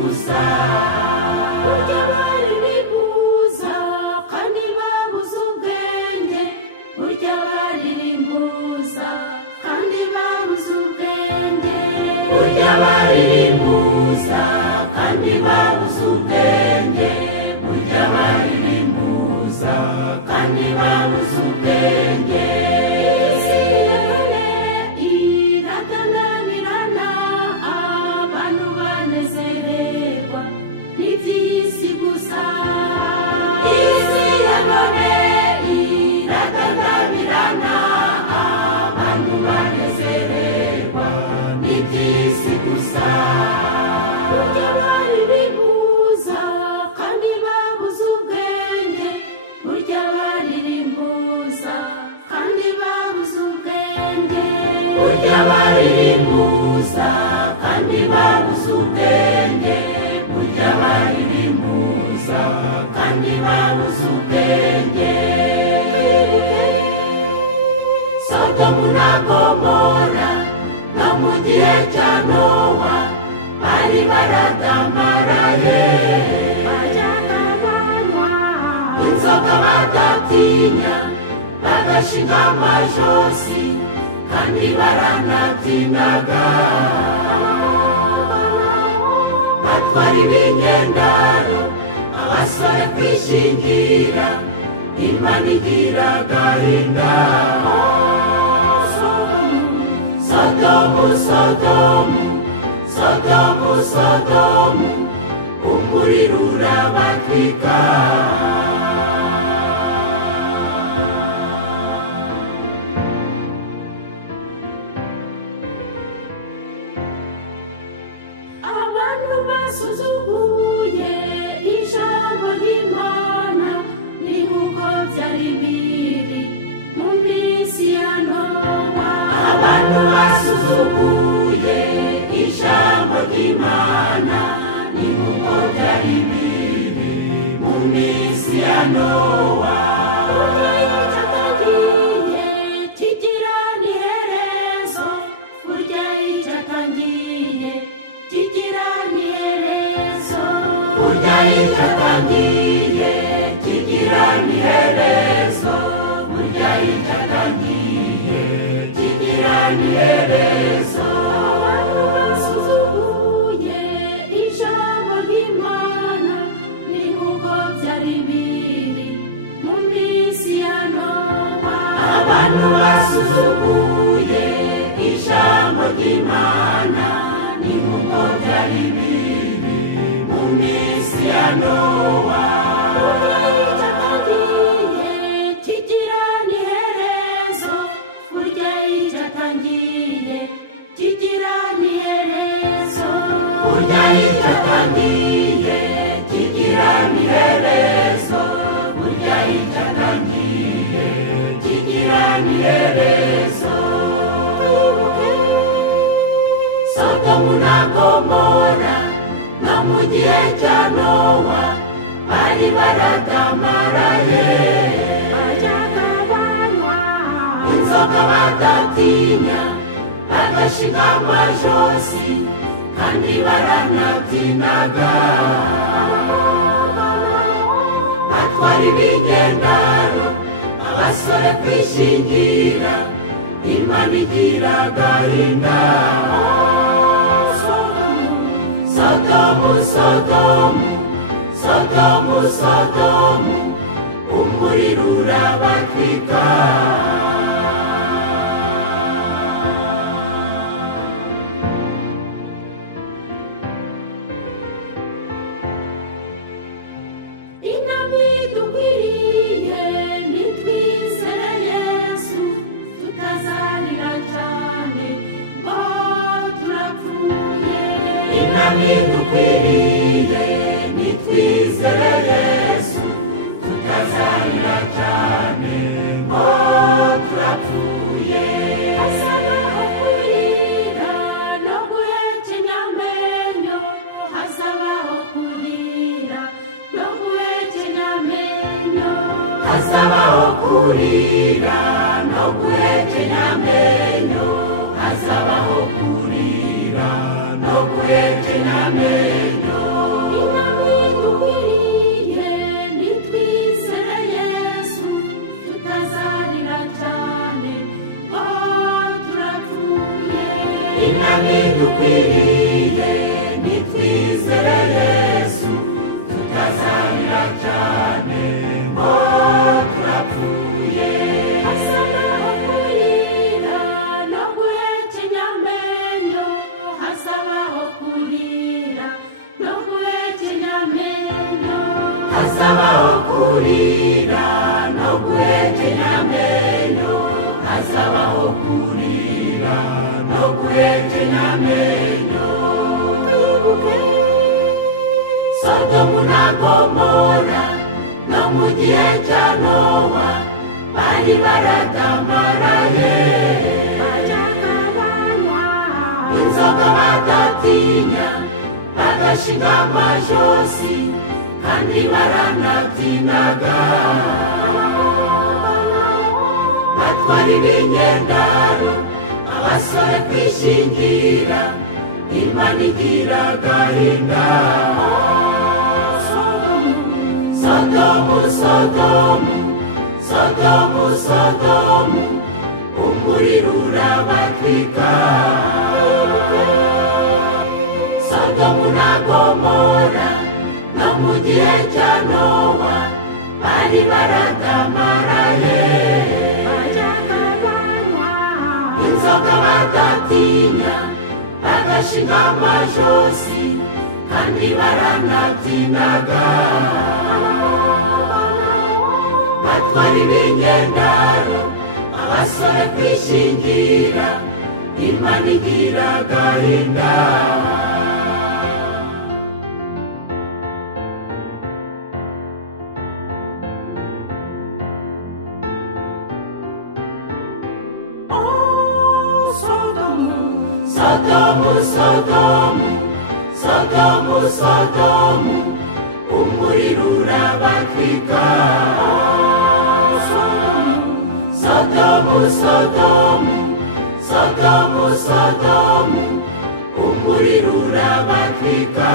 gusa. Burya baririmbuza kandi babuze ubwenge, burya baririmbuza kandi babuze ubwenge, burya baririmbuza kandi babuze ubwenge, burya baririmbuza kandi babuze ubwenge. Isi ya none iratangamirana, abantu banezererwa n'iby'isi gusa. Isi ya none iratangamirana, abantu banezererwa n'iby'isi gusa. Burya baririmbuza kandi babuze ubwenge, burya baririmbuza kandi babuze ubwenge, burya baririmbuza kandi babuze ubwenge, burya baririmbuza kandi babuze ubwenge. Sodomu na Gomora no mu gihe cya Nowa bari baradamaraye, bajyaga banywa inzoga badatinya, bagashinga amajosi kandi baranabyinaga, batwara ibinyendaro abasore kwishingira, Imana igira agahinda. Sodomu, Sodomu, Sodomu, Sodomu, umuriro urabatwika. Abantu basuzuguye ijambo ry'Imana, ni nk'uko byari biri mu minsi ya Nowa. Abantu basuzuguye ijambo ry'Imana, ni nk'uko byari biri mu minsi ya Nowa. Burya icyatangiye kigira n'iherezo, burya icyatangiye kigira n'iherezo, burya icyatangiye kigira n'iherezo, burya icyatangiye kigira n'iherezo. Abantu basuzuguye ijambo ry'Imana, ni nk'uko byari biri mu minsi ya Nowa. Abantu basuzuguye ijambo ry'Imana, ni nk'uko byari biri mu minsi ya Nowa. Burya icyatangiye kigira n'iherezo, burya icyatangiye kigira n'iherezo, burya icyatangiye kigira n'iherezo, burya icyatangiye kigira n'iherezo. Sodomu na Gomora no mu gihe cya Nowa bari baradamaraye, bajyaga banywa inzoga badatinya, bagashinga amajosi kandi baranabyinaga, batwara ibinyendaro abasore kwishingira, Imana igira agahinda. Sodomu, Sodomu, Sodomu, Sodomu, umuriro urabatwika. Inama idukwiriye nitwizere Yesu, tutazarira cyane ngo turapfuye. Inama idukwiriye nitwizere Yesu, tutazarira cyane ngo turapfuye. Hazabaho kurira no guhekenya amenyo, hazabaho kurira no guhekenya amenyo, hazabaho kurira no guhekenya amenyo, hazabaho kurira no guhekenya amenyo. inami dukwiriye nitwizere Yesu tutazarira cyane ngo turapfuye. Hasa naho kurira no guhekenya amenyo, hazabaho kurira no guhekenya amenyo, hazabaho kurira no guhekenya amenyo, hazabaho kurira no guhekenya amenyo. Twibuke Sodomu na Gomora no mu gihe cya Nowa bari baradamaraye, inzoga badatinya bagashinga amajosi kandi baranabyinaga, batwara ibinyendaro abasore kwishingira, Imana igira agahinda. Sodomu, Sodomu, Sodomu, Sodomu, umuriro urabatwika. Sodomu na Gomora no mu gihe cya Nowa bari baradamaraye, inzoga badatinya bagashinga amajosi kandi baranabyinaga, batwara ibinyendaro abasore kwishingira, Imana igira agahinda. Sodomu, Sodomu, Sodomu, Sodomu, umuriro urabatwika. Sodomu, Sodomu, Sodomu, Sodomu, umuriro urabatwika.